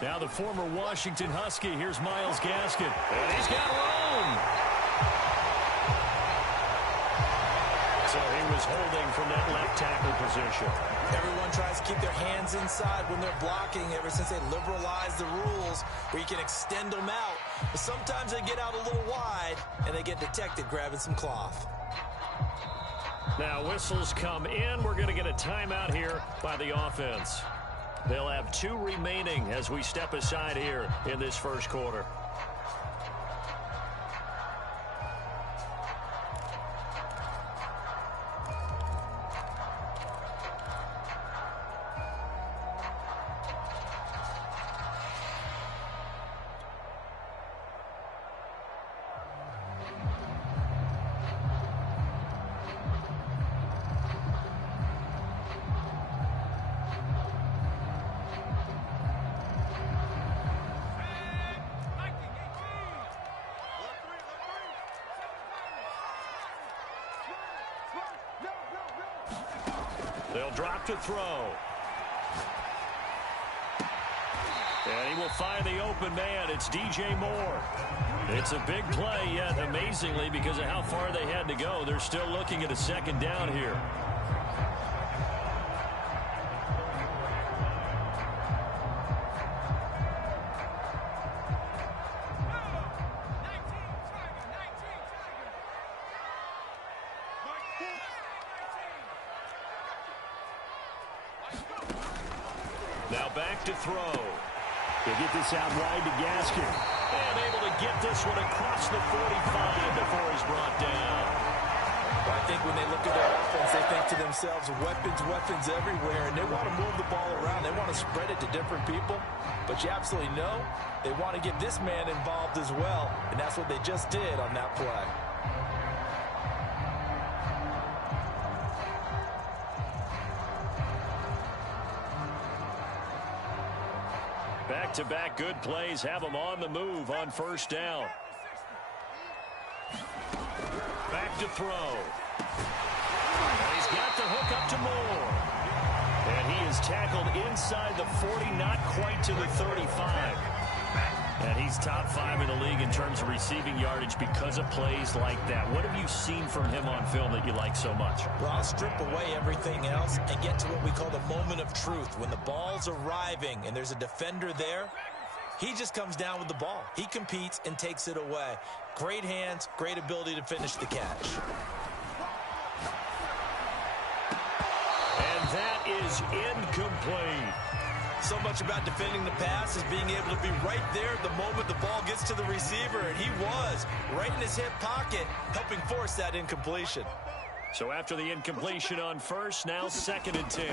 Now the former Washington Husky. Here's Myles Gaskin. And he's got room. So he was holding from that left tackle position. Everyone tries to keep their hands inside when they're blocking ever since they liberalized the rules where you can extend them out. But sometimes they get out a little wide and they get detected grabbing some cloth. Now whistles come in. We're going to get a timeout here by the offense. They'll have 2 remaining as we step aside here in this first quarter. They'll drop to throw. And he will find the open man. It's DJ Moore. It's a big play, yet amazingly, because of how far they had to go, they're still looking at a second down here. Now back to throw. They get this out wide to Gaskin. And able to get this one across the 45 before he's brought down. Well, I think when they look at their offense, they think to themselves, weapons everywhere, and they want to move the ball around. They want to spread it to different people. But you absolutely know they want to get this man involved as well, and that's what they just did on that play. Back-to-back good plays have them on the move on first down. Back to throw. And he's got the hook up to Moore. And he is tackled inside the 40, not quite to the 35. And he's top 5 in the league in terms of receiving yardage because of plays like that. What have you seen from him on film that you like so much? Well, I'll strip away everything else and get to what we call the moment of truth. When the ball's arriving and there's a defender there, he just comes down with the ball. He competes and takes it away. Great hands, great ability to finish the catch. And that is incomplete. So much about defending the pass is being able to be right there the moment the ball gets to the receiver, and he was right in his hip pocket, helping force that incompletion. So after the incompletion on first, now 2nd and 10.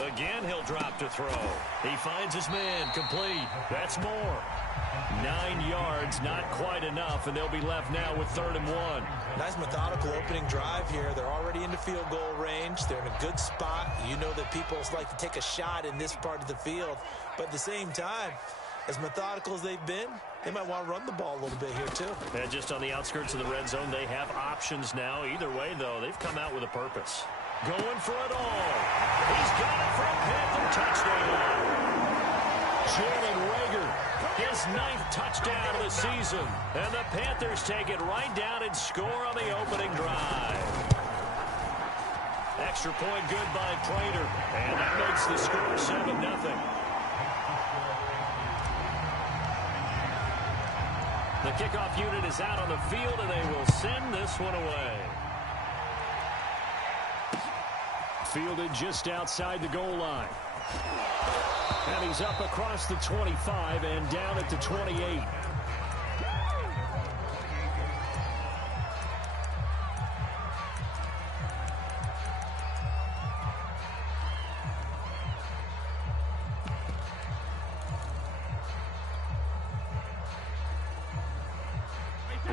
Again, he'll drop to throw. He finds his man, complete. That's Moore. 9 yards, not quite enough, and they'll be left now with 3rd and 1. Nice methodical opening drive here. They're already into field goal range. They're in a good spot. You know that people like to take a shot in this part of the field. But at the same time, as methodical as they've been, they might want to run the ball a little bit here too. And just on the outskirts of the red zone, they have options now. Either way, though, they've come out with a purpose. Going for it all. He's got it for a Panther touchdown. Jalen Reagor, his 9th touchdown of the season. And the Panthers take it right down and score on the opening drive. Extra point good by Prater. And that makes the score 7-0. The kickoff unit is out on the field, and they will send this one away. Fielded just outside the goal line. And he's up across the 25 and down at the 28.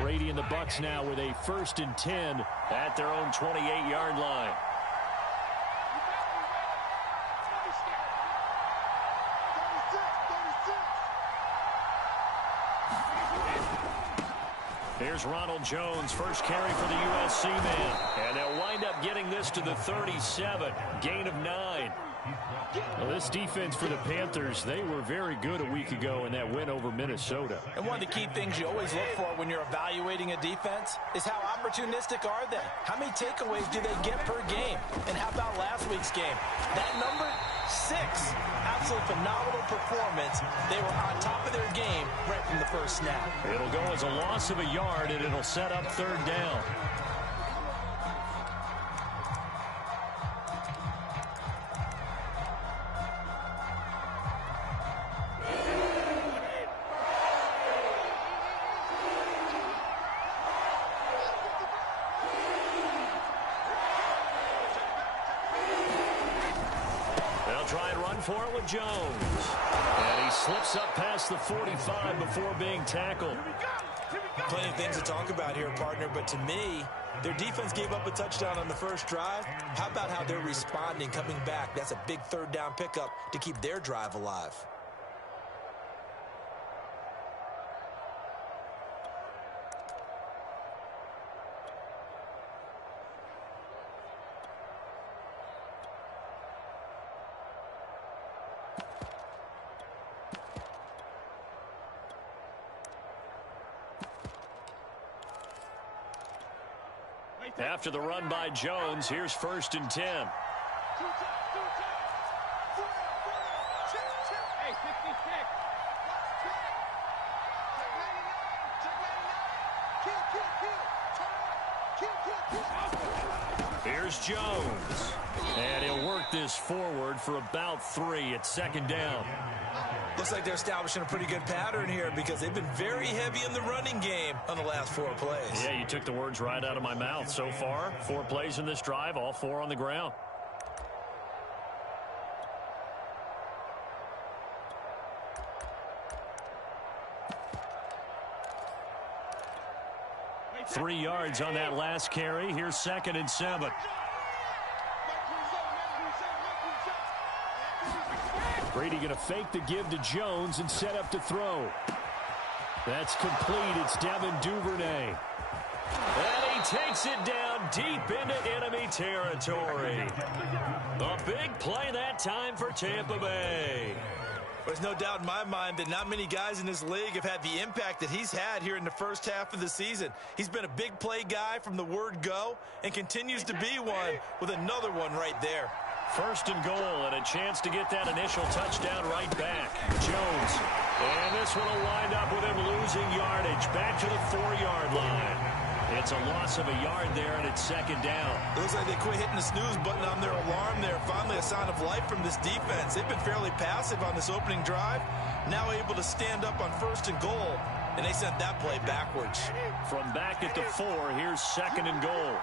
Brady and the Bucs now with a 1st and 10 at their own 28-yard line. Here's Ronald Jones, first carry for the USC man. And they'll wind up getting this to the 37, gain of 9. Well, this defense for the Panthers, they were very good a week ago in that win over Minnesota. And one of the key things you always look for when you're evaluating a defense is how opportunistic are they? How many takeaways do they get per game? And how about last week's game? That number, 6. Absolutely phenomenal performance. They were on top of their game right from the first snap. It'll go as a loss of a yard, and it'll set up 3rd down. Try and run for it with Jones. And he slips up past the 45 before being tackled. Plenty of things to talk about here, partner, but to me, their defense gave up a touchdown on the first drive. How about how they're responding, coming back? That's a big 3rd down pickup to keep their drive alive. After the run by Jones, here's 1st and 10. Here's Jones. And he'll work this forward for about 3. It's 2nd down. Looks like they're establishing a pretty good pattern here because they've been very heavy in the running game on the last 4 plays. Yeah, you took the words right out of my mouth. So far, 4 plays in this drive, all 4 on the ground. Three yards on that last carry. Here's 2nd and 7. Brady going to fake the give to Jones and set up to throw. That's complete. It's Devin Duvernay. And he takes it down deep into enemy territory. A big play that time for Tampa Bay. There's no doubt in my mind that not many guys in this league have had the impact that he's had here in the first half of the season. He's been a big play guy from the word go and continues to be one with another one right there. 1st and goal and a chance to get that initial touchdown right back. Jones. And this one will wind up with him losing yardage back to the 4-yard line. It's a loss of a yard there, and it's 2nd down. It looks like they quit hitting the snooze button on their alarm there. Finally a sign of life from this defense. They've been fairly passive on this opening drive. Now able to stand up on 1st and goal, and they sent that play backwards. From back at the 4, here's 2nd and goal.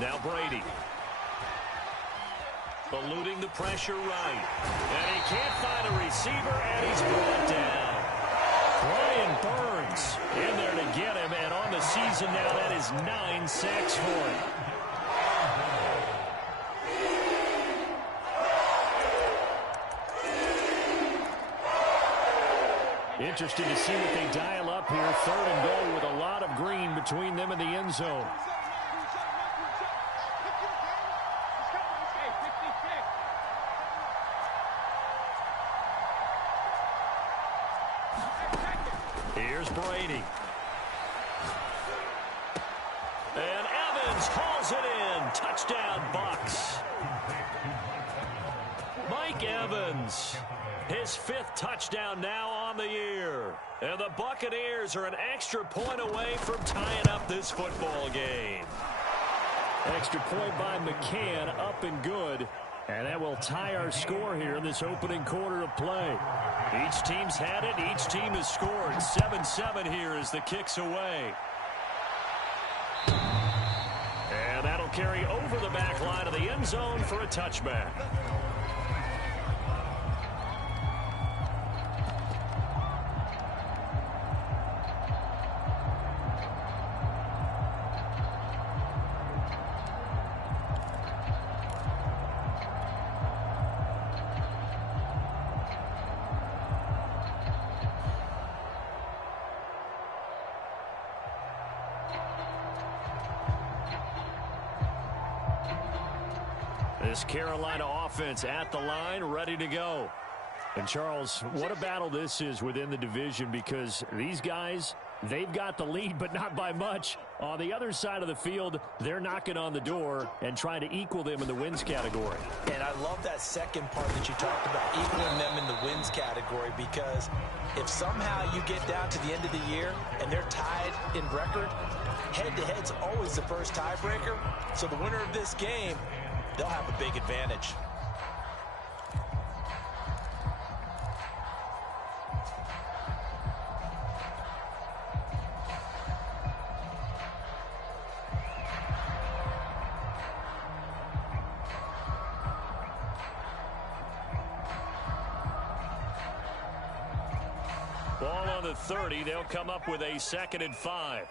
Now Brady. Eluding the pressure right. And he can't find a receiver, and he's brought down. Brian Burns in there to get him, and on the season now, that is 9 sacks for him. Interested to see what they dial up here. 3rd and goal with a lot of green between them and the end zone. Here's Brady. And Evans hauls it in. Touchdown, Bucks. Mike Evans. His 5th touchdown now on the year. And the Buccaneers are an extra point away from tying up this football game. Extra point by McCann, up and good. And that will tie our score here in this opening quarter of play. Each team's had it. Each team has scored. 7-7 here as the kick's away. And that'll carry over the back line of the end zone for a touchback. This Carolina offense at the line, ready to go. And, Charles, what a battle this is within the division, because these guys, they've got the lead, but not by much. On the other side of the field, they're knocking on the door and trying to equal them in the wins category. And I love that second part that you talked about, equaling them in the wins category, because if somehow you get down to the end of the year and they're tied in record, head-to-head's always the first tiebreaker. So the winner of this game, they'll have a big advantage. Ball on the 30. They'll come up with a 2nd and 5.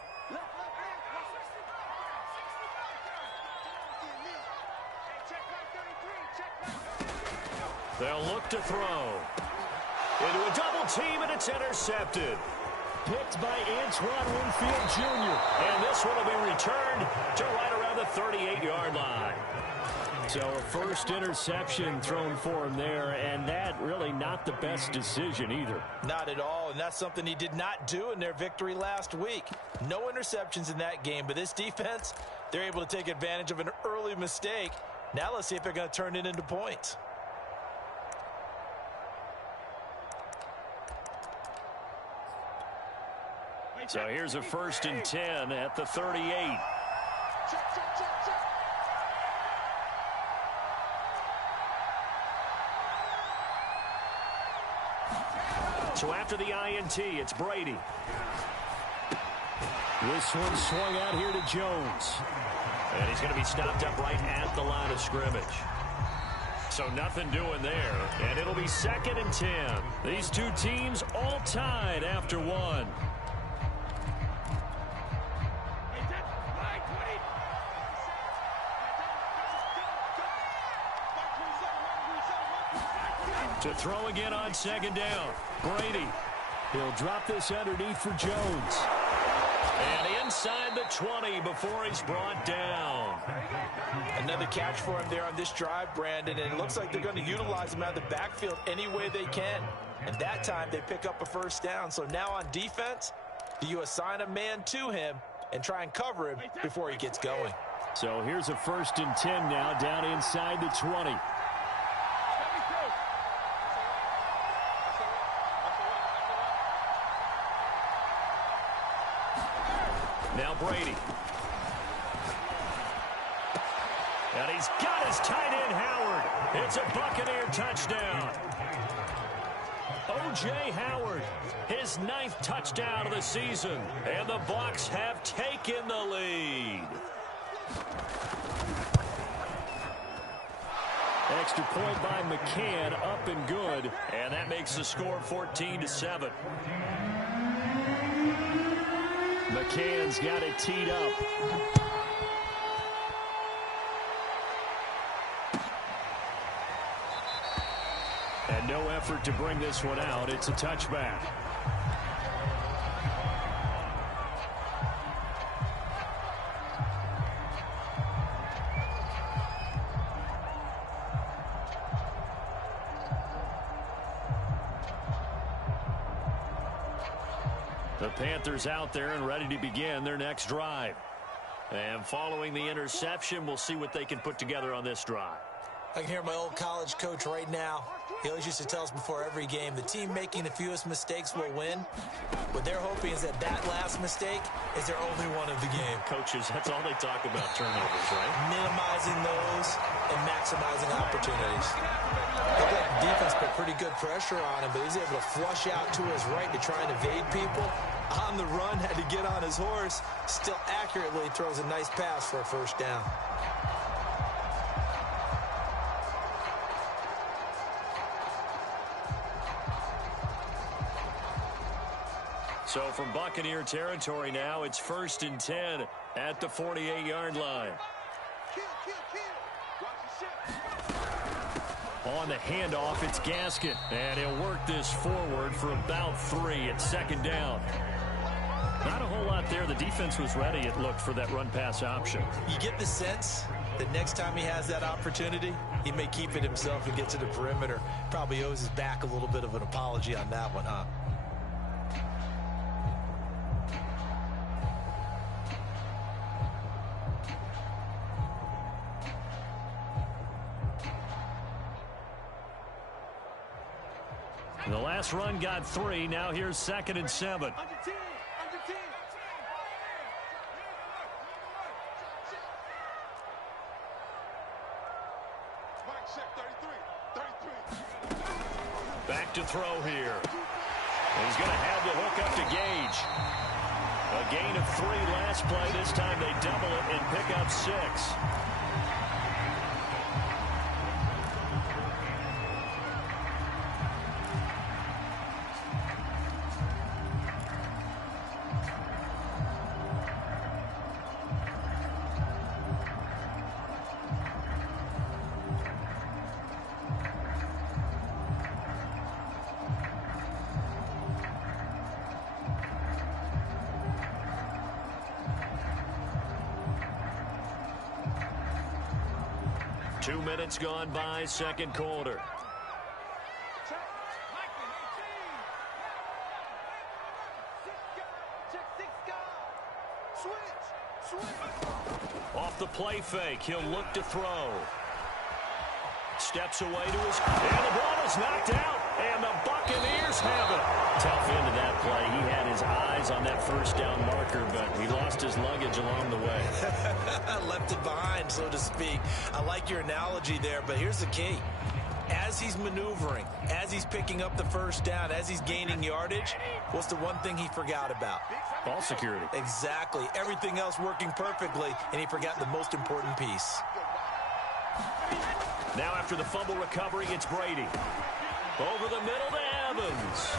They'll look to throw. Into a double team, and it's intercepted. Picked by Antoine Winfield Jr. And this one will be returned to right around the 38-yard line. So a first interception thrown for him there, and that really not the best decision either. Not at all, and that's something he did not do in their victory last week. No interceptions in that game, but this defense, they're able to take advantage of an early mistake. Now let's see if they're going to turn it into points. So here's a 1st and 10 at the 38. So after the INT, it's Brady. This one swung out here to Jones. And he's going to be stopped up right at the line of scrimmage. So nothing doing there. And it'll be 2nd and 10. These two teams all tied after one. To throw again on 2nd down. Brady. He'll drop this underneath for Jones. And inside the 20 before he's brought down. Another catch for him there on this drive, Brandon, and it looks like they're going to utilize him out of the backfield any way they can. And that time they pick up a 1st down. So now on defense, do you assign a man to him and try and cover him before he gets going? So here's a 1st and 10 now down inside the 20. Now Brady. And he's got his tight end, Howard. It's a Buccaneer touchdown. O.J. Howard, his 9th touchdown of the season. And the Bucs have taken the lead. Extra point by McCann, up and good. And that makes the score 14-7. McCann's got it teed up. And no effort to bring this one out. It's a touchback. The Panthers out there and ready to begin their next drive. And following the interception, we'll see what they can put together on this drive. I can hear my old college coach right now. He always used to tell us before every game, the team making the fewest mistakes will win. What they're hoping is that last mistake is their only one of the game. Coaches, that's all they talk about, turnovers, right? Minimizing those and maximizing opportunities. Looked like the defense put pretty good pressure on him, but he's able to flush out to his right to try and evade people. On the run, had to get on his horse. Still accurately throws a nice pass for a 1st down. So from Buccaneer territory now, it's 1st and 10 at the 48-yard line. On the handoff, it's Gaskin. And he'll work this forward for about 3 at 2nd down. Not a whole lot there. The defense was ready, it looked, for that run-pass option. You get the sense The next time he has that opportunity, he may keep it himself and get to the perimeter. Probably owes his back a little bit of an apology on that one, huh? The last run got 3. Now here's 2nd and 7. Back to throw here. And he's going to have the hook up to Gage. A gain of 3 last play. This time they double it and pick up 6. 2 minutes gone by, second quarter. Off the play fake, he'll look to throw. Steps away to his... And the ball is knocked out, and the Buccaneers have it. Tough end of that play. He had his eyes on that first down marker, but he lost his luggage along the way. Left it behind, so to speak. I like your analogy there, but here's the key. As he's maneuvering, as he's picking up the first down, as he's gaining yardage, what's the one thing he forgot about? Ball security. Exactly. Everything else working perfectly, and he forgot the most important piece. Now after the fumble recovery, it's Brady. Over the middle to Evans.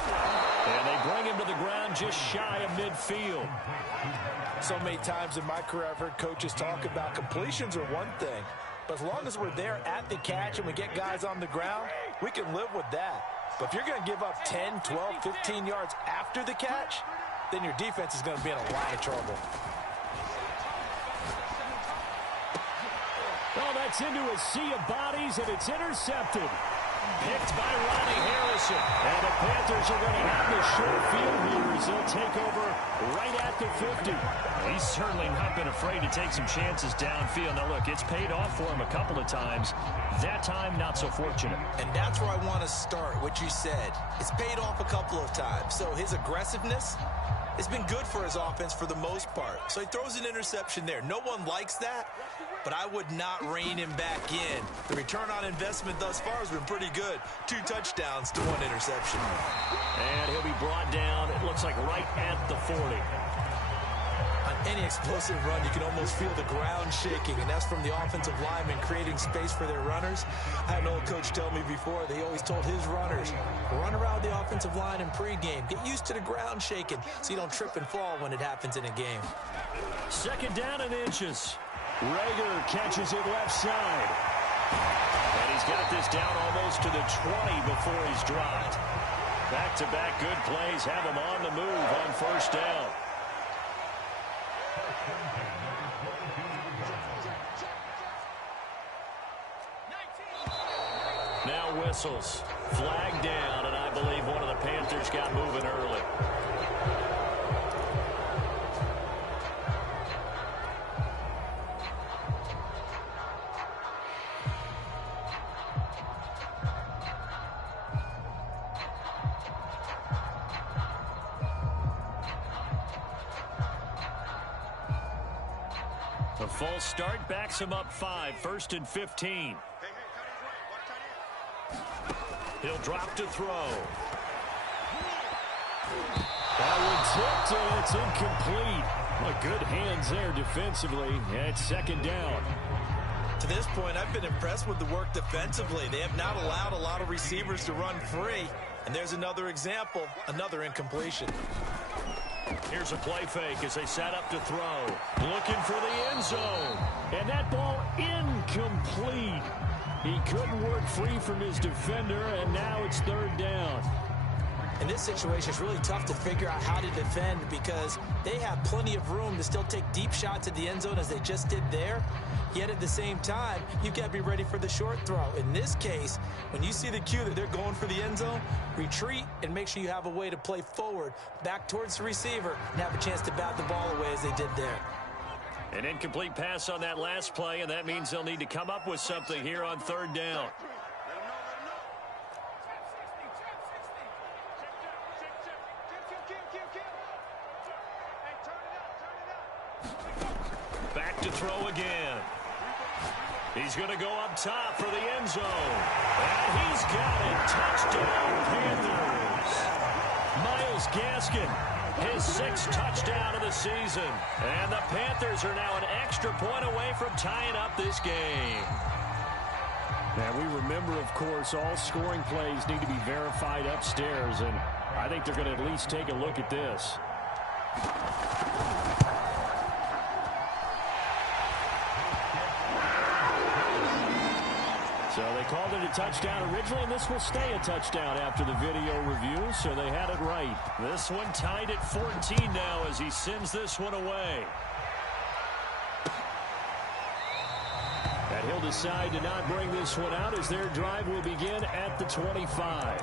And they bring him to the ground just shy of midfield. So many times in my career, I've heard coaches talk about completions are one thing. But as long as we're there at the catch and we get guys on the ground, we can live with that. But if you're going to give up 10, 12, 15 yards after the catch, then your defense is going to be in a lot of trouble. Oh, that's into a sea of bodies, and it's intercepted. Picked by Ronnie Harrison. And the Panthers are going to have the short field here as they'll take over right at the 50. He's certainly not been afraid to take some chances downfield. Now, look, it's paid off for him a couple of times. That time, not so fortunate. And that's where I want to start, what you said. It's paid off a couple of times. So his aggressiveness has been good for his offense for the most part. So he throws an interception there. No one likes that, but I would not rein him back in. The return on investment thus far has been pretty good. 2 touchdowns to 1 interception. And he'll be brought down, it looks like right at the 40. On any explosive run, you can almost feel the ground shaking, and that's from the offensive linemen creating space for their runners. I had an old coach tell me before, they always told his runners, run around the offensive line in pregame. Get used to the ground shaking so you don't trip and fall when it happens in a game. 2nd down and inches. Rager catches it left side. And he's got this down almost to the 20 before he's dropped. Back-to-back good plays have him on the move on first down. Now whistles. Flag down, and I believe one of the Panthers got moving early. The false start backs him up 5, 1st and 15. He'll drop to throw. That one tipped, and it's incomplete. Well, good hands there defensively. And it's 2nd down. To this point, I've been impressed with the work defensively. They have not allowed a lot of receivers to run free. And there's another example, another incompletion. Here's a play fake as they set up to throw. Looking for the end zone. And that ball incomplete. He couldn't work free from his defender, and now it's 3rd down. In this situation, it's really tough to figure out how to defend because they have plenty of room to still take deep shots at the end zone as they just did there. Yet at the same time, you've got to be ready for the short throw. In this case, when you see the cue that they're going for the end zone, retreat and make sure you have a way to play forward, back towards the receiver, and have a chance to bat the ball away as they did there. An incomplete pass on that last play, and that means they'll need to come up with something here on third down. Back to throw again. He's going to go up top for the end zone. And he's got it. Touchdown, Panthers. Myles Gaskin, his 6th touchdown of the season. And the Panthers are now an extra point away from tying up this game. And we remember, of course, all scoring plays need to be verified upstairs. And I think they're going to at least take a look at this. So they called it a touchdown originally, and this will stay a touchdown after the video review, so they had it right. This one tied at 14 now as he sends this one away. And he'll decide to not bring this one out as their drive will begin at the 25.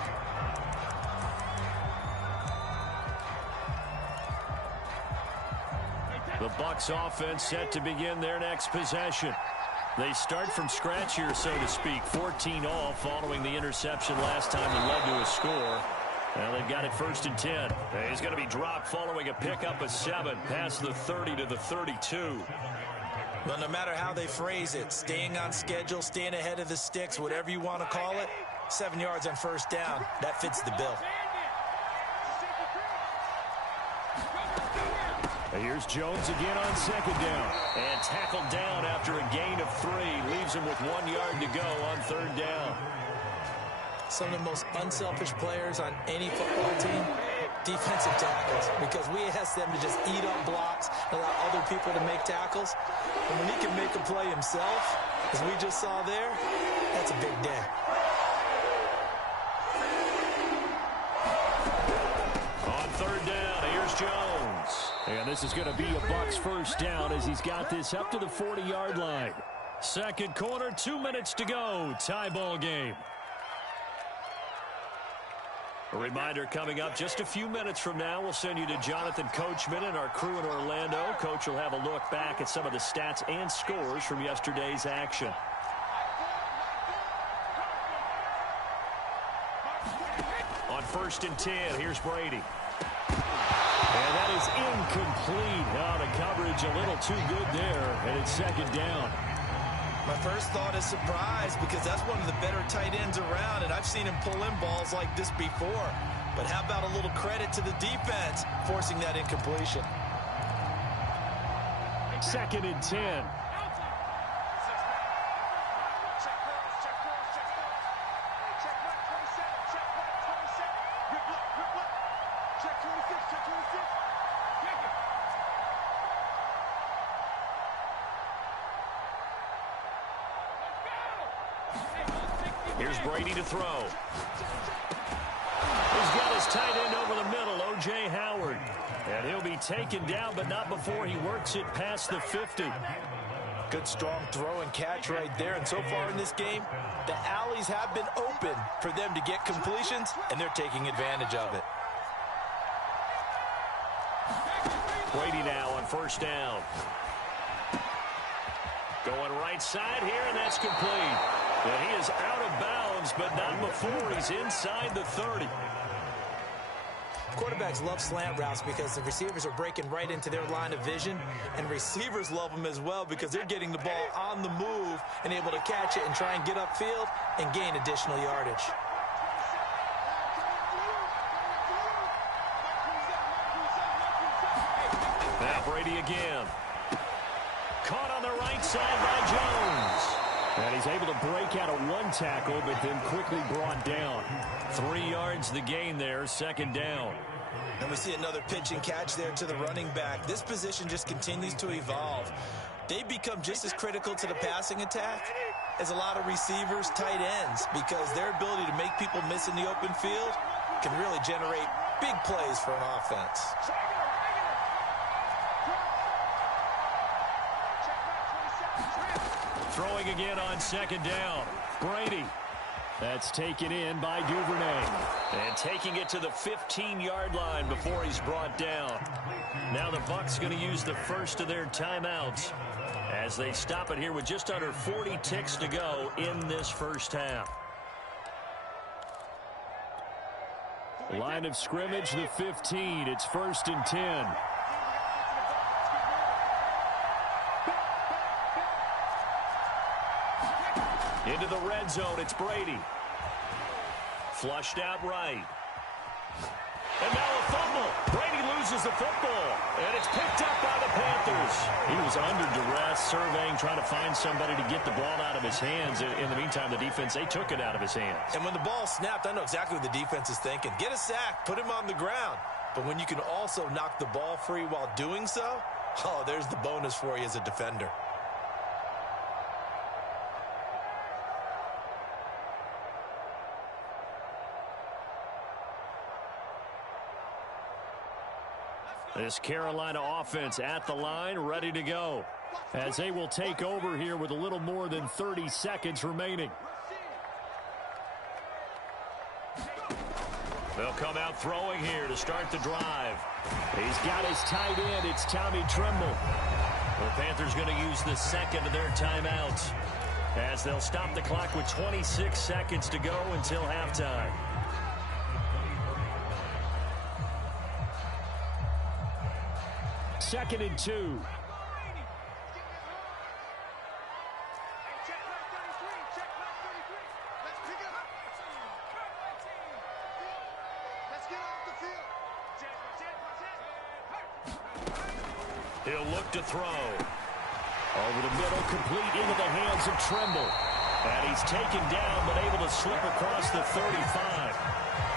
The Bucs offense set to begin their next possession. They start from scratch here, so to speak. 14 all following the interception last time that led to a score. Now they've got it 1st and 10. He's going to be dropped following a pickup of 7 past the 30 to the 32. Well, no matter how they phrase it, staying on schedule, staying ahead of the sticks, whatever you want to call it, 7 yards on 1st down, that fits the bill. Here's Jones again on 2nd down. And tackled down after a gain of 3. Leaves him with 1 yard to go on 3rd down. Some of the most unselfish players on any football team, defensive tackles. Because we ask them to just eat up blocks, allow other people to make tackles. And when he can make a play himself, as we just saw there, that's a big day. On 3rd down, here's Jones. And this is going to be a Bucs 1st down as he's got this up to the 40-yard line. 2nd quarter, 2 minutes to go. Tie ball game. A reminder coming up just a few minutes from now. We'll send you to Jonathan Coachman and our crew in Orlando. Coach will have a look back at some of the stats and scores from yesterday's action. On 1st and 10, here's Brady. And that is incomplete. Oh, the coverage a little too good there, and it's 2nd down. My first thought is surprise because that's one of the better tight ends around, and I've seen him pull in balls like this before. But how about a little credit to the defense forcing that incompletion? 2nd and 10. Here's Brady to throw. He's got his tight end over the middle, O.J. Howard. And he'll be taken down, but not before he works it past the 50. Good, strong throw and catch right there. And so far in this game, the alleys have been open for them to get completions, and they're taking advantage of it. Brady now on 1st down. Going right side here, and that's complete. And he is out of bounds, but not before he's inside the 30. Quarterbacks love slant routes because the receivers are breaking right into their line of vision, and receivers love them as well because they're getting the ball on the move and able to catch it and try and get upfield and gain additional yardage. Now Brady again. Caught on the right side by Jones. And he's able to break out of 1 tackle, but then quickly brought down. 3 yards the gain there, 2nd down. And we see another pitch and catch there to the running back. This position just continues to evolve. They become just as critical to the passing attack as a lot of receivers, tight ends, because their ability to make people miss in the open field can really generate big plays for an offense. Throwing again on second down. Brady. That's taken in by Duvernay. And taking it to the 15-yard line before he's brought down. Now the Bucs going to use the first of their timeouts as they stop it here with just under 40 ticks to go in this first half. Line of scrimmage, the 15. It's 1st and 10. Into the red zone, it's Brady. Flushed out right. And now a fumble. Brady loses the football, and it's picked up by the Panthers. He was under duress, surveying, trying to find somebody to get the ball out of his hands. In the meantime, the defense, they took it out of his hands. And when the ball snapped, I know exactly what the defense is thinking. Get a sack, put him on the ground. But when you can also knock the ball free while doing so, oh, there's the bonus for you as a defender. This Carolina offense at the line, ready to go, as they will take over here with a little more than 30 seconds remaining. They'll come out throwing here to start the drive. He's got his tight end. It's Tommy Tremble. The Panthers going to use the second of their timeouts as they'll stop the clock with 26 seconds to go until halftime. Second and 2. He'll look to throw. Over the middle, complete into the hands of Tremble. And he's taken down, but able to slip across the 35.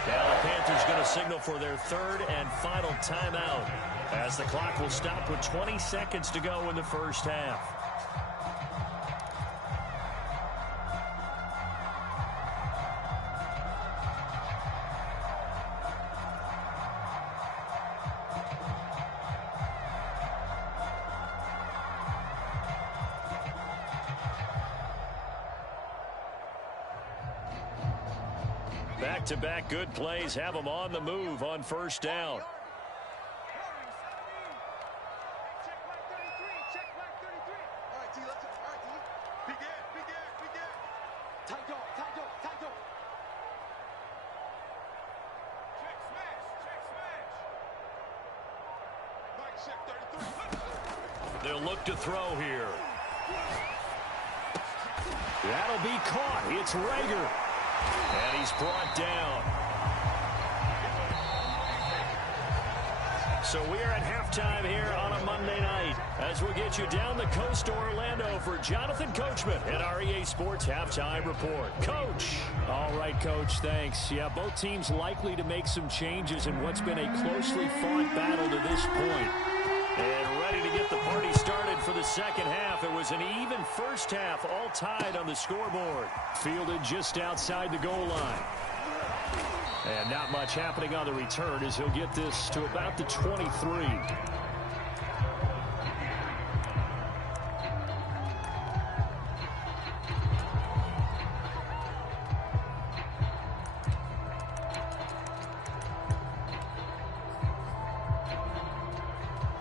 Now the Panthers going to signal for their third and final timeout, as the clock will stop with 20 seconds to go in the first half. Back-to-back good plays have them on the move on first down. They'll look to throw here. That'll be caught. It's Rager. And he's brought down. So we are at halftime here on a Monday night, as we'll get you down the coast to Orlando for Jonathan Coachman at our EA Sports Halftime Report. Coach. All right, Coach, thanks. Yeah, both teams likely to make some changes in what's been a closely fought battle to this point. And ready to get the party started for the second half. It was an even first half, all tied on the scoreboard. Fielded just outside the goal line. And not much happening on the return as he'll get this to about the 23.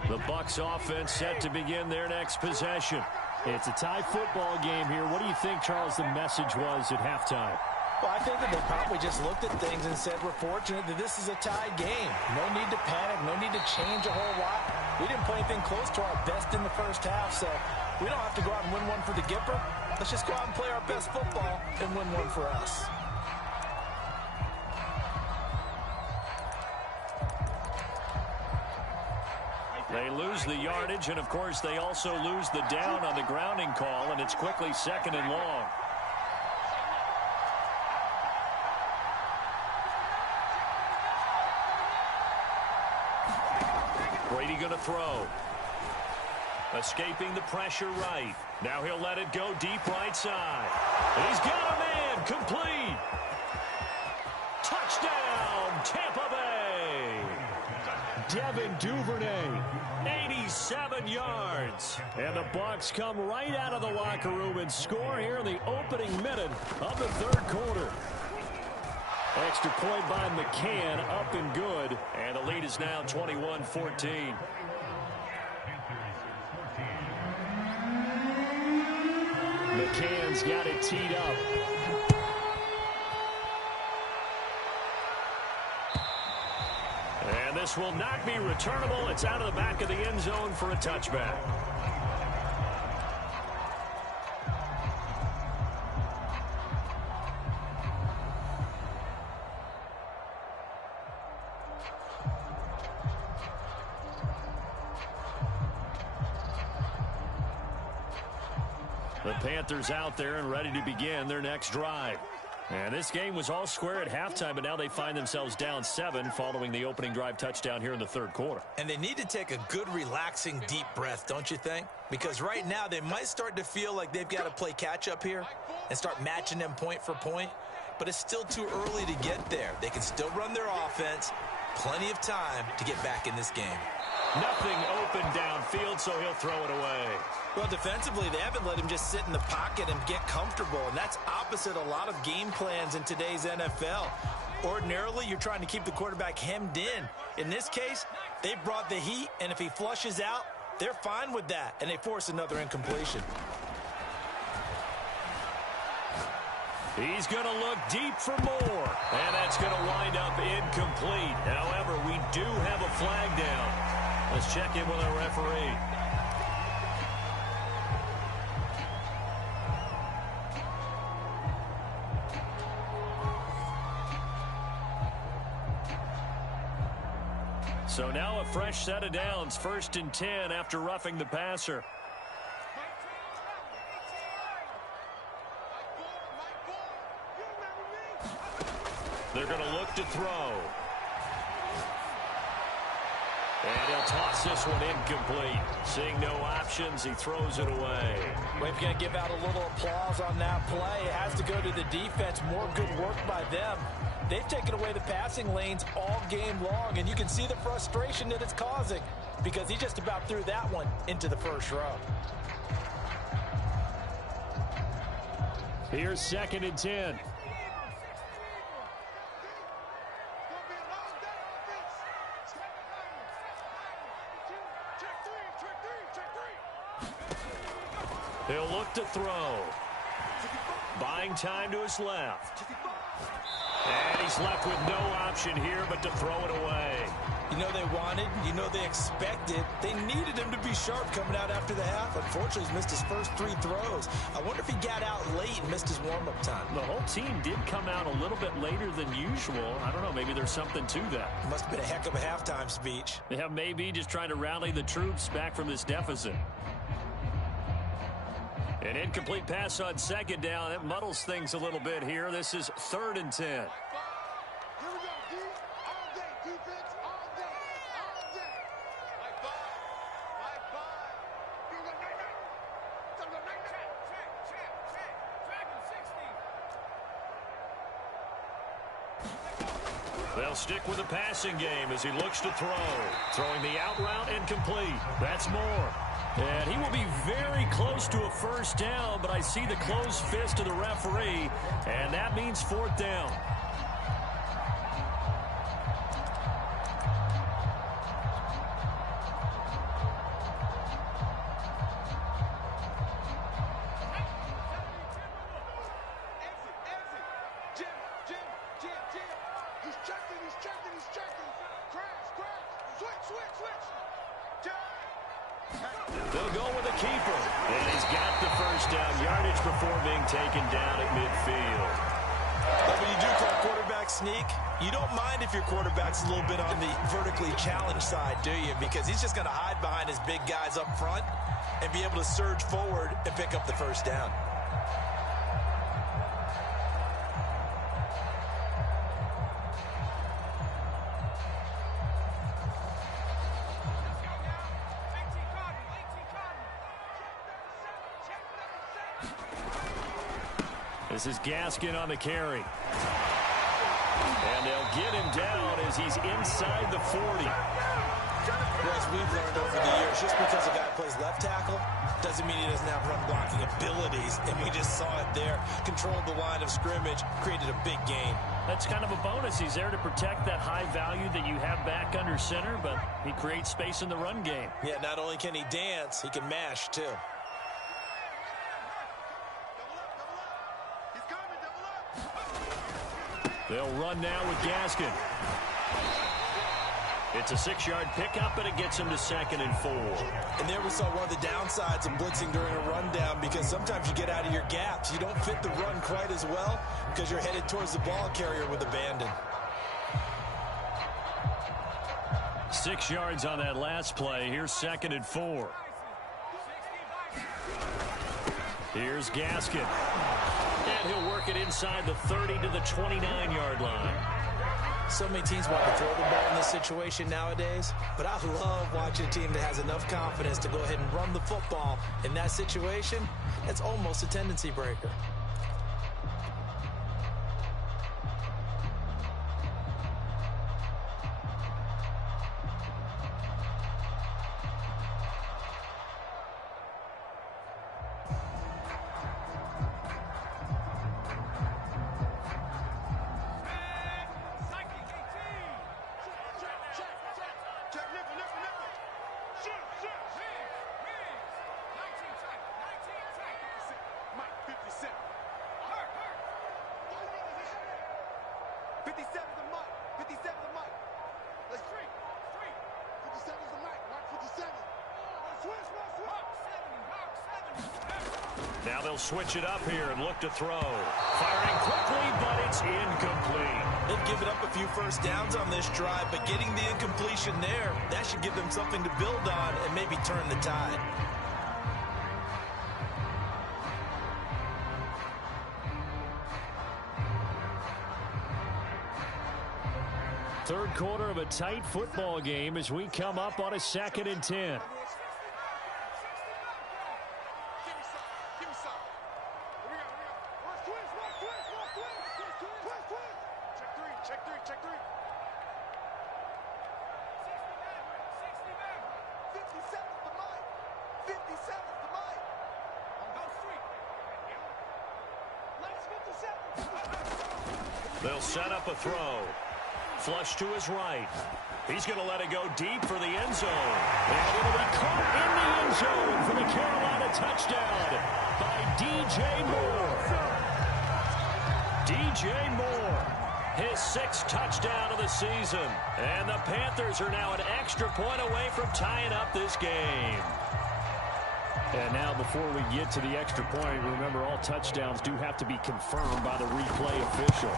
The Bucs offense set to begin their next possession. It's a tie football game here. What do you think, Charles, the message was at halftime? Well, I think that they probably just looked at things and said, we're fortunate that this is a tie game. No need to panic, no need to change a whole lot. We didn't play anything close to our best in the first half, so we don't have to go out and win one for the Gipper. Let's just go out and play our best football and win one for us. They lose the yardage, and, of course, they also lose the down on the grounding call, and it's quickly second and long. Brady going to throw. Escaping the pressure right. Now he'll let it go deep right side. He's got a man. Complete. Touchdown. Touchdown, Tampa Bay. Devin Duvernay, 87 yards. And the Bucs come right out of the locker room and score here in the opening minute of the third quarter. Extra point by McCann, up and good. And the lead is now 21-14. McCann's got it teed up. And this will not be returnable. It's out of the back of the end zone for a touchback. The Panthers out there and ready to begin their next drive. And this game was all square at halftime, but now they find themselves down 7 following the opening drive touchdown here in the third quarter. And they need to take a good, relaxing, deep breath, don't you think? Because right now they might start to feel like they've got to play catch-up here and start matching them point for point. But it's still too early to get there. They can still run their offense. Plenty of time to get back in this game. Nothing open downfield, so he'll throw it away. Well, defensively, they haven't let him just sit in the pocket and get comfortable, and that's opposite a lot of game plans in today's NFL. Ordinarily, you're trying to keep the quarterback hemmed in. In this case, they brought the heat, and if he flushes out, they're fine with that, and they force another incompletion. He's going to look deep for more, and that's going to wind up incomplete. However, we do have a flag down. Let's check in with our referee. So now a fresh set of downs, 1st and 10 after roughing the passer. They're going to look to throw. And he'll toss this one incomplete. Seeing no options, he throws it away. We're going to give out a little applause on that play. It has to go to the defense. More good work by them. They've taken away the passing lanes all game long, and you can see the frustration that it's causing because he just about threw that one into the first row. Here's 2nd and 10. He'll look to throw. Buying time to his left. And he's left with no option here but to throw it away. You know they wanted, you know they expected. They needed him to be sharp coming out after the half. Unfortunately, he's missed his first 3 throws. I wonder if he got out late and missed his warm-up time. The whole team did come out a little bit later than usual. I don't know, maybe there's something to that. Must have been a heck of a halftime speech. Yeah, maybe just trying to rally the troops back from this deficit. An incomplete pass on 2nd down. That muddles things a little bit here. This is 3rd and 10. They'll stick with the passing game as he looks to throw. Throwing the out route incomplete. That's Moore. And he will be very close to a first down, but I see the closed fist of the referee, and that means 4th down. They'll go with a keeper. And he's got the first down yardage before being taken down at midfield. But when you do call quarterback sneak, you don't mind if your quarterback's a little bit on the vertically challenged side, do you? Because he's just going to hide behind his big guys up front and be able to surge forward and pick up the first down. This is Gaskin on the carry. And they'll get him down as he's inside the 40. As we've learned over the years, just because a guy plays left tackle doesn't mean he doesn't have run blocking abilities. And we just saw it there. Controlled the line of scrimmage, created a big gain. That's kind of a bonus. He's there to protect that high value that you have back under center, but he creates space in the run game. Yeah, not only can he dance, he can mash too. They'll run now with Gaskin. It's a 6-yard pickup, and it gets him to 2nd and 4. And there we saw one of the downsides of blitzing during a rundown, because sometimes you get out of your gaps. You don't fit the run quite as well because you're headed towards the ball carrier with abandon. 6 yards on that last play. Here's 2nd and 4. Here's Gaskin. And he'll work it inside the 30 to the 29-yard line. So many teams want to throw the ball in this situation nowadays, but I love watching a team that has enough confidence to go ahead and run the football. In that situation, it's almost a tendency breaker. Now they'll switch it up here and look to throw. Firing quickly, but it's incomplete. They've given up a few first downs on this drive, but getting the incompletion there, that should give them something to build on and maybe turn the tide. Third quarter of a tight football game as we come up on a 2nd and 10. They'll set up a throw. Flush to his right. He's going to let it go deep for the end zone. And it'll be caught in the end zone for the Carolina touchdown by DJ Moore. DJ Moore, his 6th touchdown of the season. And the Panthers are now an extra point away from tying up this game. And now before we get to the extra point, remember all touchdowns do have to be confirmed by the replay official.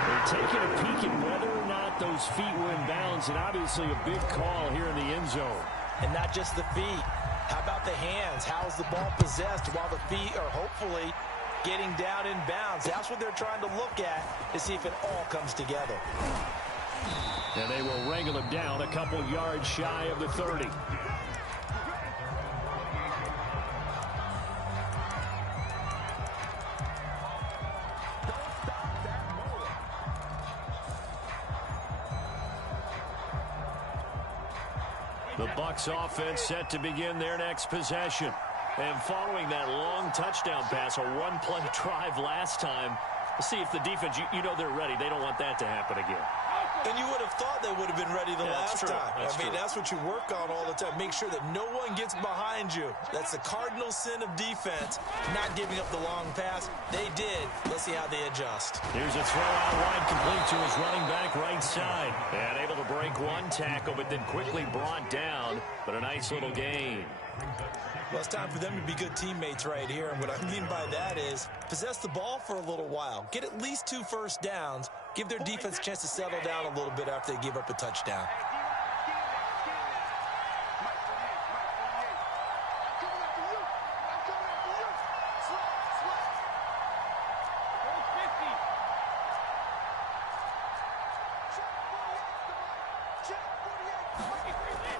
They're taking a peek at whether or not those feet were in bounds, and obviously a big call here in the end zone. And not just the feet. How about the hands? How is the ball possessed while the feet are hopefully getting down in bounds? That's what they're trying to look at to see if it all comes together. And they will wrangle him down a couple yards shy of the 30. The Bucs offense set to begin their next possession. And following that long touchdown pass, a one-play drive last time, let's see if the defense, you know they're ready. They don't want that to happen again. And you would have thought they would have been ready the last time. That's what you work on all the time. Make sure that no one gets behind you. That's the cardinal sin of defense, not giving up the long pass. They did. Let's see how they adjust. Here's a throw out wide, complete to his running back right side. And able to break one tackle, but then quickly brought down. But a nice little gain. Well, it's time for them to be good teammates right here. And what I mean by that is possess the ball for a little while. Get at least 2 first downs. Give their defense a chance to settle down a little bit after they give up a touchdown.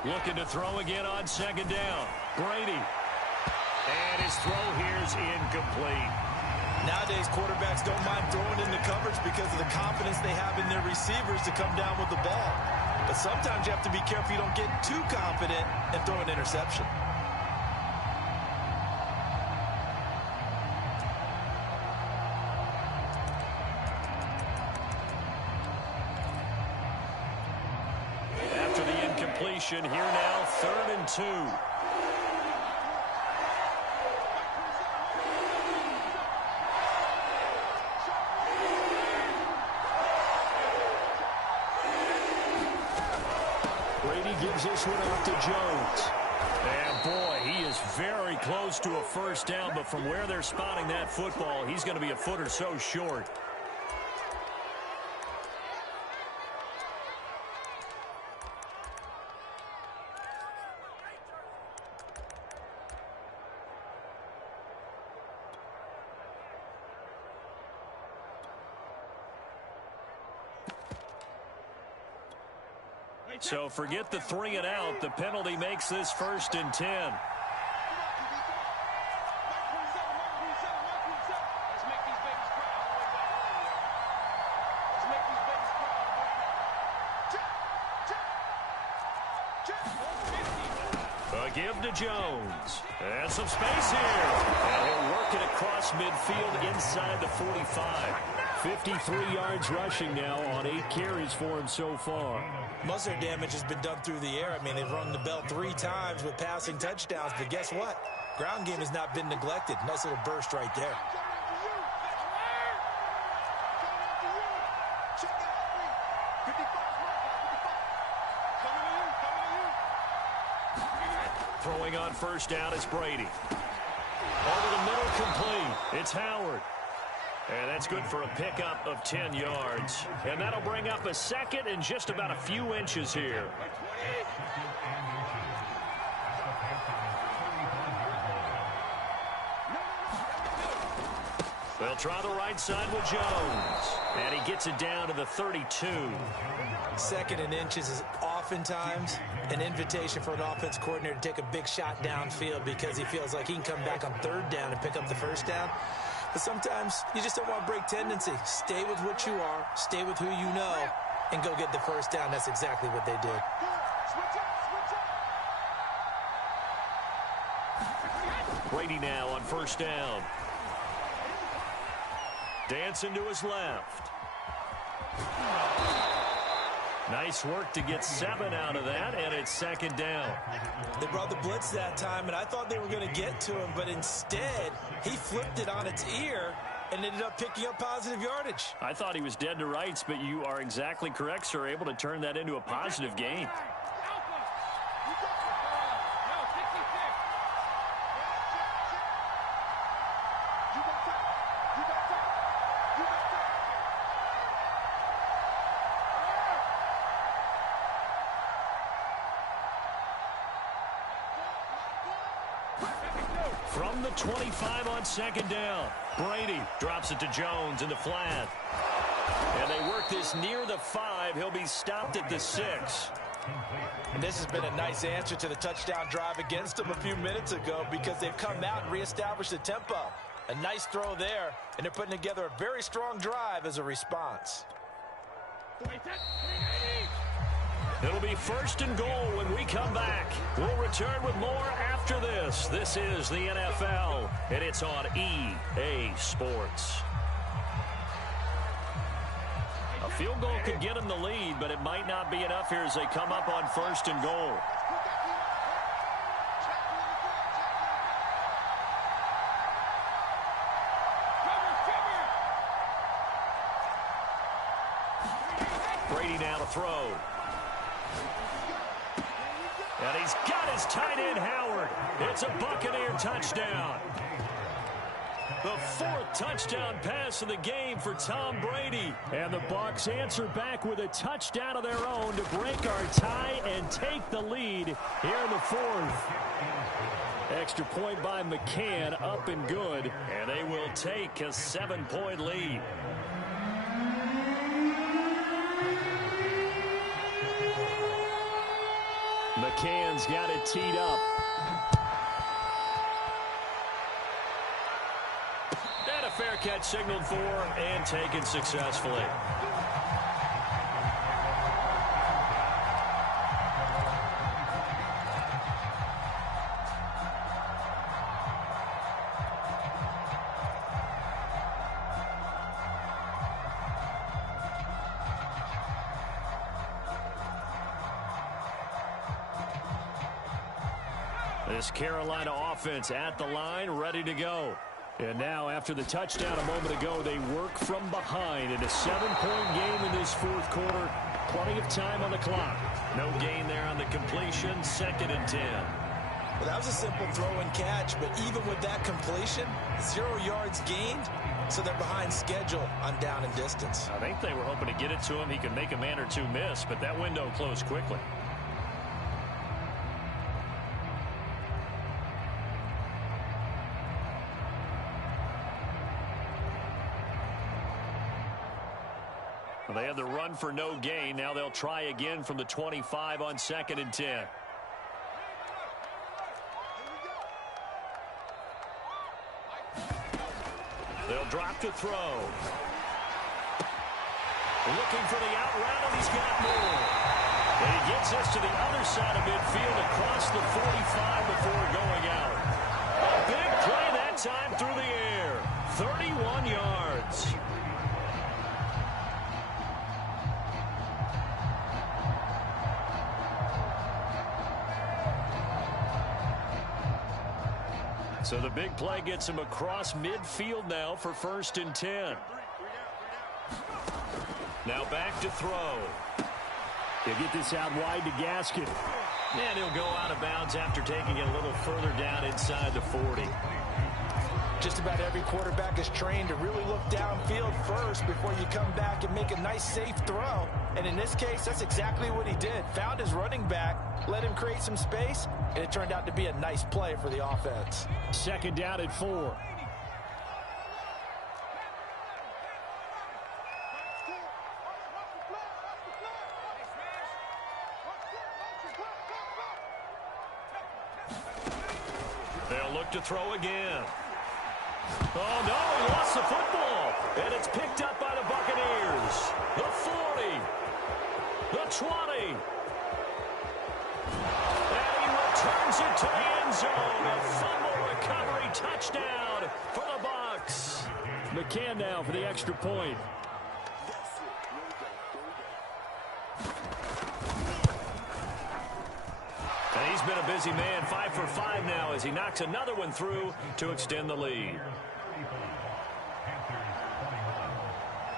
Looking to throw again on 2nd down. Brady. And his throw here's incomplete. Nowadays, quarterbacks don't mind throwing into coverage because of the confidence they have in their receivers to come down with the ball. But sometimes you have to be careful you don't get too confident and throw an interception. After the incompletion, here now, 3rd and 2. Brady gives this one off to Jones. And boy, he is very close to a first down, but from where they're spotting that football, he's going to be a foot or so short. So forget the 3 and out. The penalty makes this 1st and 10. A give to Jones. And some space here. And he'll work it across midfield inside the 45. 53 yards rushing now on 8 carries for him so far. Most of their damage has been done through the air. I mean, they've rung the bell 3 times with passing touchdowns, but guess what? Ground game has not been neglected. Nice little burst right there. Throwing on first down is Brady. Over the middle, complete. It's Howard. And that's good for a pickup of 10 yards. And that'll bring up a 2nd and just about a few inches here. They'll try the right side with Jones. And he gets it down to the 32. 2nd and inches is oftentimes an invitation for an offense coordinator to take a big shot downfield because he feels like he can come back on 3rd down and pick up the first down. But sometimes you just don't want to break tendency. Stay with what you are, stay with who you know, and go get the first down. That's exactly what they did. Brady now on first down. Dancing to his left. Nice work to get 7 out of that, and it's 2nd down. They brought the blitz that time, and I thought they were going to get to him, but instead, he flipped it on its ear and ended up picking up positive yardage. I thought he was dead to rights, but you are exactly correct, sir, able to turn that into a positive gain. From the 25 on 2nd down, Brady drops it to Jones in the flat. And they work this near the 5. He'll be stopped at the 6. And this has been a nice answer to the touchdown drive against them a few minutes ago because they've come out and reestablished the tempo. A nice throw there, and they're putting together a very strong drive as a response. It'll be 1st and goal when we come back. We'll return with more after this. This is the NFL, and it's on EA Sports. A field goal could get them the lead, but it might not be enough here as they come up on 1st and goal. Brady now to throw. And he's got his tight end, Howard. It's a Buccaneer touchdown. The 4th touchdown pass of the game for Tom Brady. And the Bucs answer back with a touchdown of their own to break our tie and take the lead here in the 4th. Extra point by McCann, up and good. And they will take a 7-point lead. McCann's got it teed up. And a fair catch signaled for and taken successfully. This Carolina offense at the line, ready to go. And now, after the touchdown a moment ago, they work from behind in a 7-point game in this fourth quarter. Plenty of time on the clock. No gain there on the completion, 2nd and 10. Well, that was a simple throw and catch, but even with that completion, 0 yards gained, so they're behind schedule on down and distance. I think they were hoping to get it to him. He could make a man or two miss, but that window closed quickly. They had the run for no gain. Now they'll try again from the 25 on 2nd and 10. They'll drop to throw. Looking for the out route, and he's got more. And he gets us to the other side of midfield across the 45 before going out. A big play that time through the air. 31 yards. So the big play gets him across midfield now for 1st and 10. Now back to throw. He'll get this out wide to Gaskin. And he'll go out of bounds after taking it a little further down inside the 40. Just about every quarterback is trained to really look downfield first before you come back and make a nice, safe throw. And in this case, that's exactly what he did. Found his running back, let him create some space, and it turned out to be a nice play for the offense. 2nd down at 4. They'll look to throw again. Oh, no, he lost the football. And it's picked up by the Buccaneers. The 40. The 20. And he returns it to the end zone. A fumble recovery touchdown for the Bucs. McCann now for the extra point. And he's been a busy man, 5 for 5 now as he knocks another one through to extend the lead.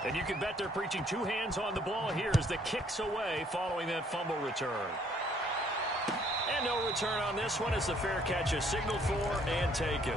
And you can bet they're preaching 2 hands on the ball here as the kick's away following that fumble return. And no return on this one as the fair catch is signaled for and taken.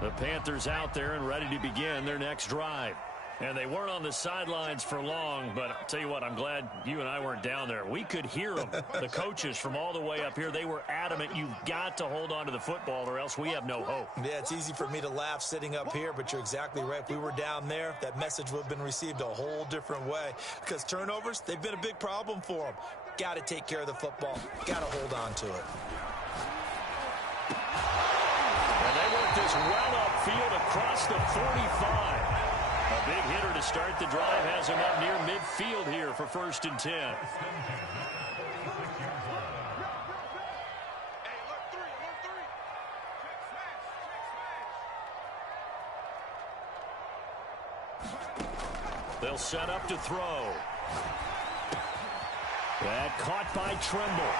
The Panthers out there and ready to begin their next drive. And they weren't on the sidelines for long, but I'll tell you what, I'm glad you and I weren't down there. We could hear them, the coaches from all the way up here. They were adamant, you've got to hold on to the football or else we have no hope. Yeah, it's easy for me to laugh sitting up here, but you're exactly right. If we were down there, that message would have been received a whole different way. Because turnovers, they've been a big problem for them. Got to take care of the football. Got to hold on to it. And they work this well upfield across the 45. A big hitter to start the drive has him up near midfield here for 1st and 10. They'll set up to throw. That caught by Tremble.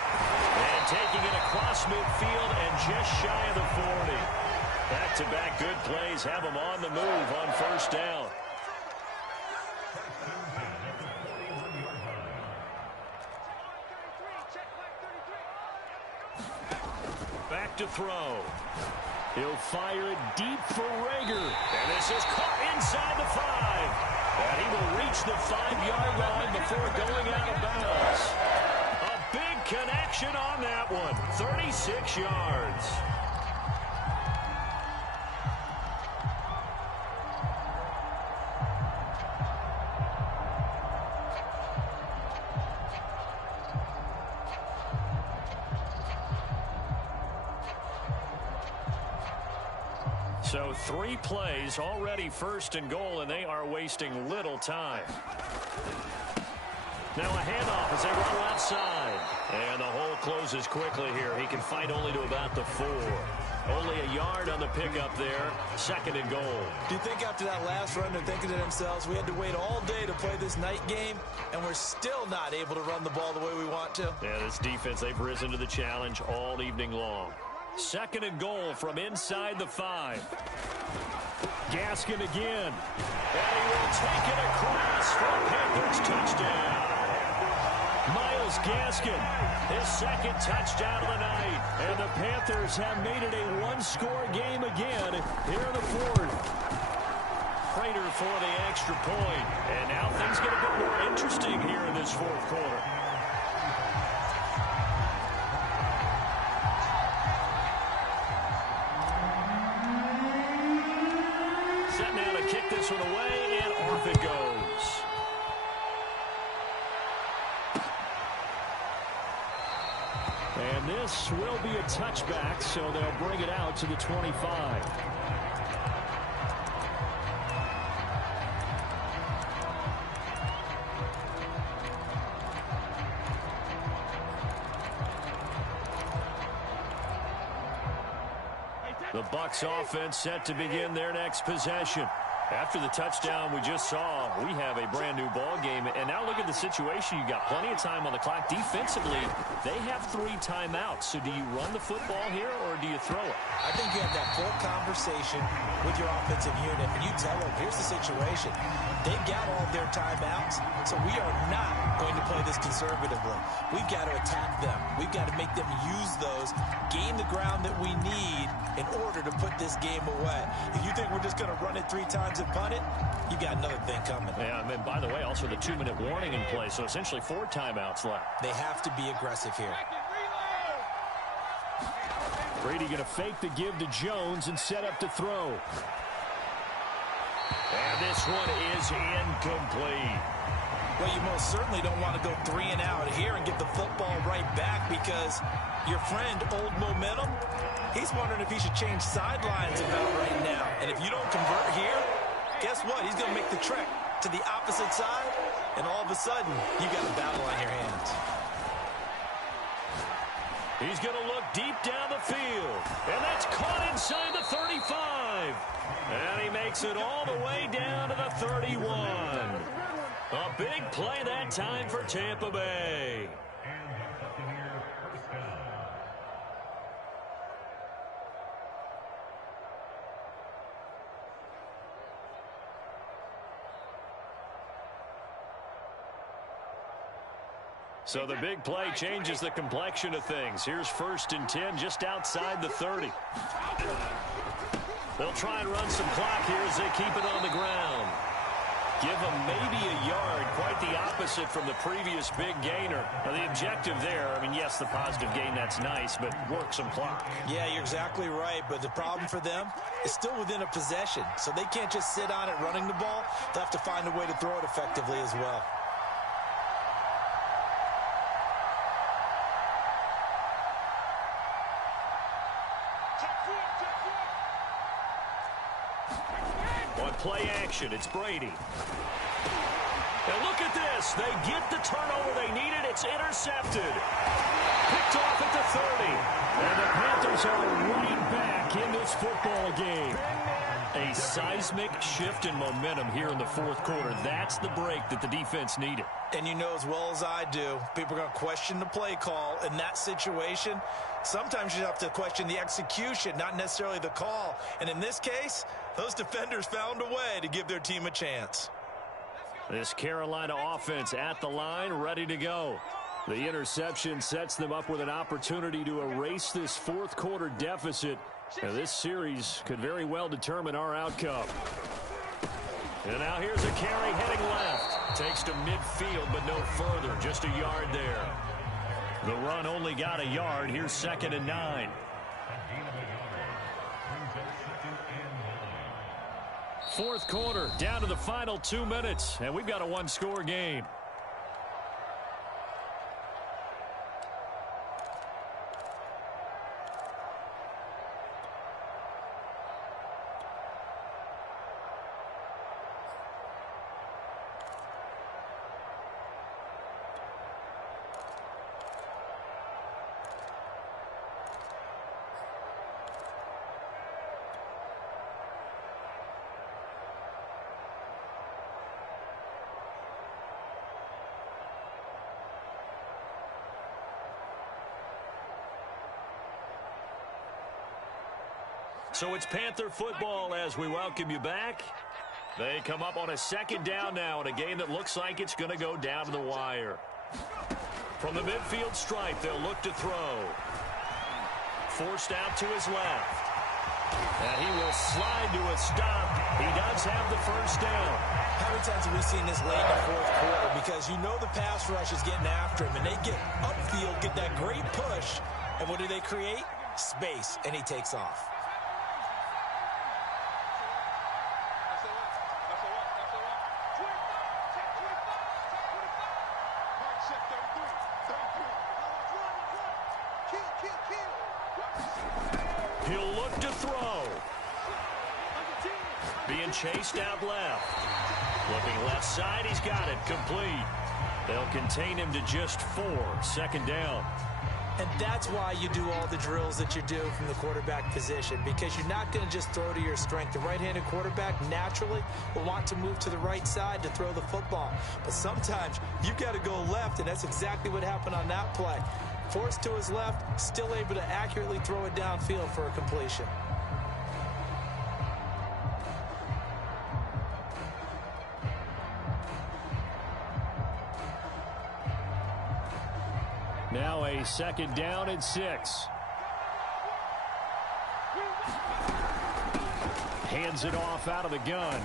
And taking it across midfield and just shy of the 40. Back-to-back good plays have them on the move on 1st down. Back to throw. He'll fire it deep for Rager. And this is caught inside the 5. And he will reach the 5-yard line before going out of bounds. A big connection on that one. 36 yards. So 3 plays, already 1st and goal, and they are wasting little time. Now a handoff as they run outside. And the hole closes quickly here. He can fight only to about the 4. Only a yard on the pickup there. 2nd and goal. Do you think after that last run they're thinking to themselves, we had to wait all day to play this night game, and we're still not able to run the ball the way we want to? Yeah, this defense, they've risen to the challenge all evening long. 2nd and goal from inside the 5. Gaskin again. And he will take it across for Panthers touchdown. Miles Gaskin, his 2nd touchdown of the night. And the Panthers have made it a 1-score game again here in the 4th. Prater for the extra point. And now things get a bit more interesting here in this 4th quarter. Set now to kick this one away, and off it goes. And this will be a touchback, so they'll bring it out to the 25. The Bucs offense set to begin their next possession. After the touchdown we just saw, we have a brand new ball game. And now look at the situation. You got plenty of time on the clock. Defensively, they have 3 timeouts. So do you run the football here or do you throw it? I think you have that full conversation with your offensive unit, and you tell them, here's the situation. They've got all of their timeouts, so we are not going to play this conservatively. We've got to attack them. We've got to make them use those, gain the ground that we need in order to put this game away. If you think we're just going to run it 3 times and punt it, you got another thing coming. Yeah, and by the way, also the 2-minute warning in play, so essentially 4 timeouts left. They have to be aggressive here. Brady going to fake the give to Jones and set up to throw. And this one is incomplete. Well, you most certainly don't want to go 3 and out here and get the football right back, because your friend, Old Momentum, he's wondering if he should change sidelines about right now. And if you don't convert here, guess what? He's going to make the trek to the opposite side, and all of a sudden, you got a battle on your hands. He's going to look deep down the field, and that's caught inside the 35. And he makes it all the way down to the 31. A big play that time for Tampa Bay. So the big play changes the complexion of things. Here's 1st and 10 just outside the 30. They'll try and run some clock here as they keep it on the ground. Give them maybe a yard, quite the opposite from the previous big gainer. Now the objective there, I mean, yes, the positive gain, that's nice, but work some clock. Yeah, you're exactly right, but the problem for them is still within a possession, so they can't just sit on it running the ball. They'll have to find a way to throw it effectively as well. On play action, it's Brady. And look at this. They get the turnover they needed. It's intercepted. Picked off at the 30. And the Panthers are right back in this football game. A seismic shift in momentum here in the 4th quarter. That's the break that the defense needed. And you know as well as I do, people are going to question the play call in that situation. Sometimes you have to question the execution, not necessarily the call. And in this case, those defenders found a way to give their team a chance. This Carolina offense at the line, ready to go. The interception sets them up with an opportunity to erase this 4th quarter deficit. Now, this series could very well determine our outcome. And now here's a carry heading left. Takes to midfield, but no further. Just a yard there. The run only got a yard. Here's 2nd and 9. Fourth quarter, down to the final 2 minutes, and we've got a one-score game. So it's Panther football as we welcome you back. They come up on a 2nd down now in a game that looks like it's going to go down to the wire. From the midfield stripe, they'll look to throw. Forced out to his left. And he will slide to a stop. He does have the first down. How many times have we seen this late in the fourth quarter? Because you know the pass rush is getting after him, and they get upfield, get that great push, and what do they create? Space, and he takes off. He'll look to throw. Being chased out left. Looking left side, he's got it. Complete. They'll contain him to just 4. 2nd down. And that's why you do all the drills that you do from the quarterback position, because you're not going to just throw to your strength. The right-handed quarterback naturally will want to move to the right side to throw the football. But sometimes you've got to go left, and that's exactly what happened on that play. Forced to his left, still able to accurately throw it downfield for a completion. Now a 2nd down and 6. Hands it off out of the gun.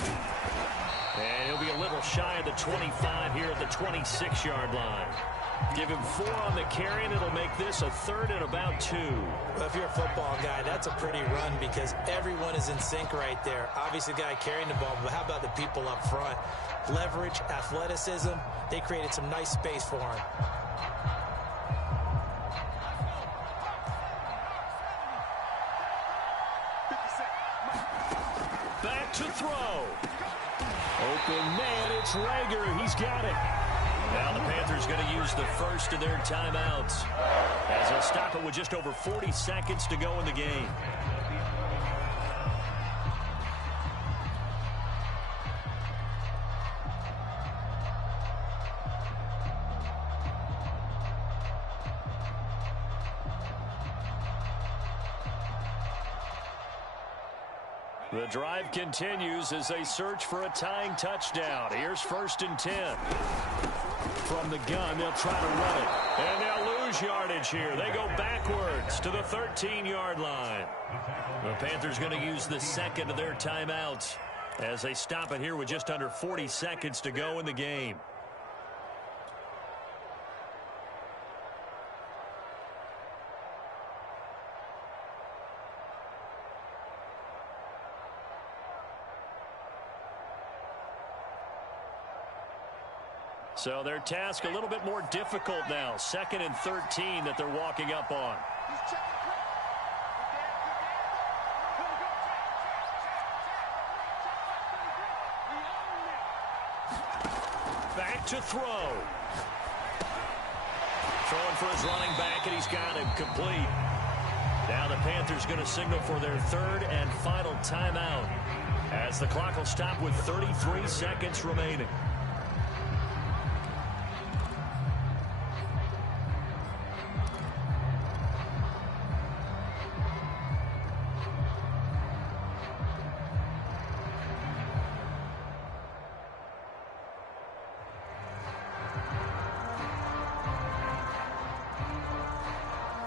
And he'll be a little shy of the 25 here at the 26-yard line. Give him 4 on the carry, and it'll make this a 3rd and about 2. Well, if you're a football guy, that's a pretty run because everyone is in sync right there. Obviously, the guy carrying the ball, but how about the people up front? Leverage, athleticism, they created some nice space for him. Back to throw. Open man, it's Rager. He's got it. Now the Panthers going to use the first of their timeouts as they'll stop it with just over 40 seconds to go in the game. The drive continues as they search for a tying touchdown. Here's 1st and 10. From the gun, they'll try to run it. And they'll lose yardage here. They go backwards to the 13-yard line. The Panthers going to use the 2nd of their timeouts as they stop it here with just under 40 seconds to go in the game. So their task a little bit more difficult now. 2nd and 13 that they're walking up on. Back to throw. Throwing for his running back, and he's got him complete. Now the Panthers going to signal for their 3rd and final timeout as the clock will stop with 33 seconds remaining.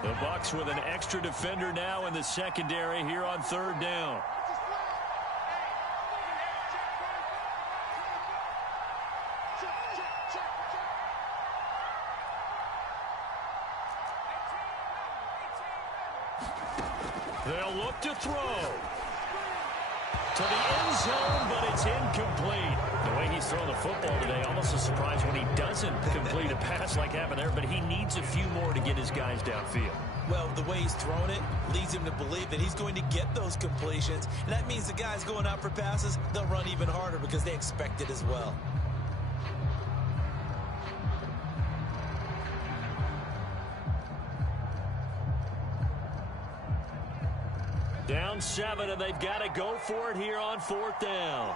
The Bucs with an extra defender now in the secondary here on 3rd down. They'll look to throw. To the end zone, but it's incomplete. The way he's throwing the football today, almost a surprise when he doesn't complete a pass like happened there, but he needs a few more to get his guys downfield. Well, the way he's thrown it leads him to believe that he's going to get those completions, and that means the guys going out for passes, they'll run even harder because they expect it as well. Down 7, and they've got to go for it here on 4th down.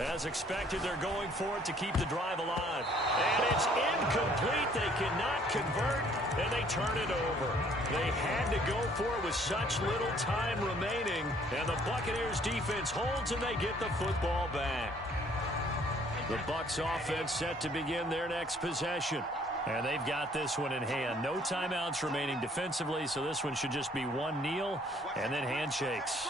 As expected, they're going for it to keep the drive alive. And it's incomplete. They cannot convert, and they turn it over. They had to go for it with such little time remaining. And the Buccaneers defense holds, and they get the football back. The Bucs offense set to begin their next possession. And they've got this one in hand. No timeouts remaining defensively, so this one should just be one kneel and then handshakes.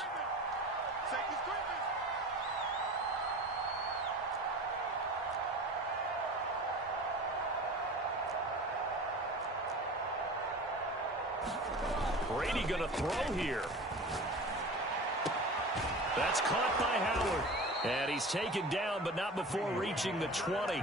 Brady going to throw here. That's caught by Howard. And he's taken down, but not before reaching the 20.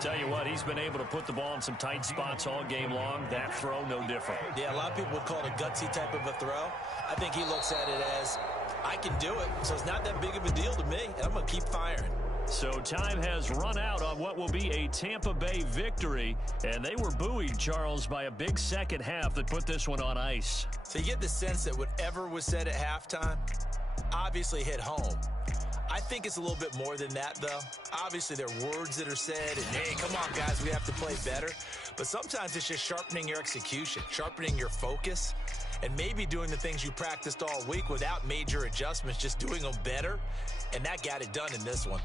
Tell you what, he's been able to put the ball in some tight spots all game long. That throw, no different. Yeah, a lot of people would call it a gutsy type of a throw. I think he looks at it as, I can do it, so it's not that big of a deal to me, and I'm going to keep firing. So time has run out on what will be a Tampa Bay victory. And they were buoyed, Charles, by a big second half that put this one on ice. So you get the sense that whatever was said at halftime obviously hit home. I think it's a little bit more than that, though. Obviously, there are words that are said, and, hey, come on, guys, we have to play better. But sometimes it's just sharpening your execution, sharpening your focus, and maybe doing the things you practiced all week without major adjustments, just doing them better, and that got it done in this one.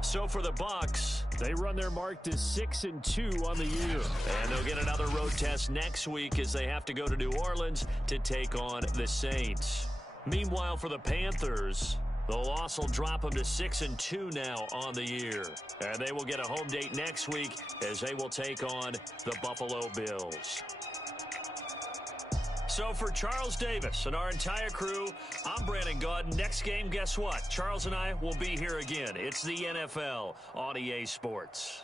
So for the Bucs, they run their mark to 6-2 on the year. And they'll get another road test next week as they have to go to New Orleans to take on the Saints. Meanwhile, for the Panthers, the loss will drop them to 6-2 now on the year. And they will get a home date next week as they will take on the Buffalo Bills. So for Charles Davis and our entire crew, I'm Brandon Gaudin. Next game, guess what? Charles and I will be here again. It's the NFL on EA Sports.